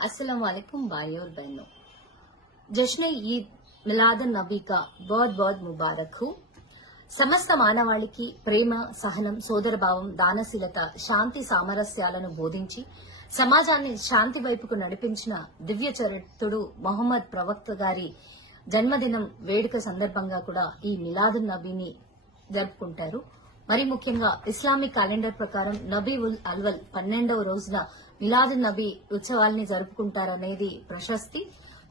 अस्सलाम वालेकुम भाई और बहनों। जश्न ईद मिलादुन नबी का बहुत बहुत मुबारक हो। సమస్త మానవాళికి ప్రేమ, సహనం, సోదరభావం, దానశీలత, శాంతి సామరస్యాలను బోధించి సమాజాన్ని శాంతి వైపుకు నడిపించిన దివ్య చరిత్రుడు మొహమ్మద్ ప్రవక్త గారి జన్మదినం వేడుక సందర్భంగా కూడా ఈ మిలాదున్ నబీని జరుపుకుంటారు. మరి ముఖ్యంగా ఇస్లామిక్ క్యాలెండర్ ప్రకారం నబీ ఉల్ అల్వల్ 12వ రోజున మిలాదున్ నబీ ఉత్సవాల్ని జరుపుకుంటారనేది ప్రశస్తి.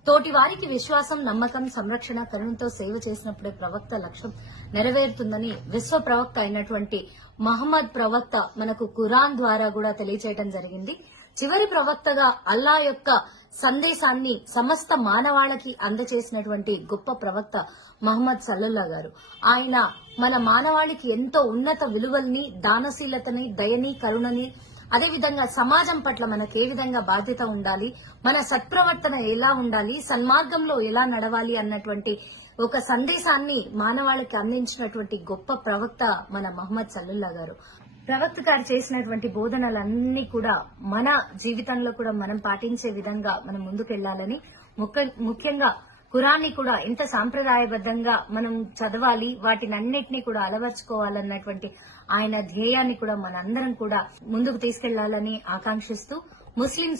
తోటి వారికి విశ్వాసం, నమ్మకం, సంరక్షణ, కరుణతో సేవ చేసినప్పుడే ప్రవక్త లక్ష్యం నెరవేరుతుందని విశ్వ ప్రవక్త అయినటువంటి మహమ్మద్ ప్రవక్త మనకు ఖురాన్ ద్వారా కూడా తెలియచేయడం జరిగింది. చివరి ప్రవక్తగా అల్లా యొక్క సందేశాన్ని సమస్త మానవాళికి అందచేసినటువంటి గొప్ప ప్రవక్త మహమ్మద్ సల్లల్లా గారు. ఆయన మన మానవాళికి ఎంతో ఉన్నత విలువల్ని, దానశీలతని, దయని, కరుణని, అదేవిధంగా సమాజం పట్ల మనకు ఏ విధంగా బాధ్యత ఉండాలి, మన సత్ప్రవర్తన ఎలా ఉండాలి, సన్మార్గంలో ఎలా నడవాలి అన్నటువంటి ఒక సందేశాన్ని మానవాళికి అందించినటువంటి గొప్ప ప్రవక్త మన మహమ్మద్ సల్లల్లా గారు. ప్రవక్త గారు చేసినటువంటి బోధనలన్నీ కూడా మన జీవితంలో కూడా మనం పాటించే విధంగా మనం ముందుకెళ్లాలని, ముఖ్యంగా ఖురాన్ని కూడా ఇంత సాంప్రదాయబద్దంగా మనం చదవాలి, వాటినన్నిటినీ కూడా అలవర్చుకోవాలన్నటువంటి ఆయన ధ్యేయాన్ని కూడా మనందరం కూడా ముందుకు తీసుకెళ్లాలని ఆకాంక్షిస్తూ ముస్లిం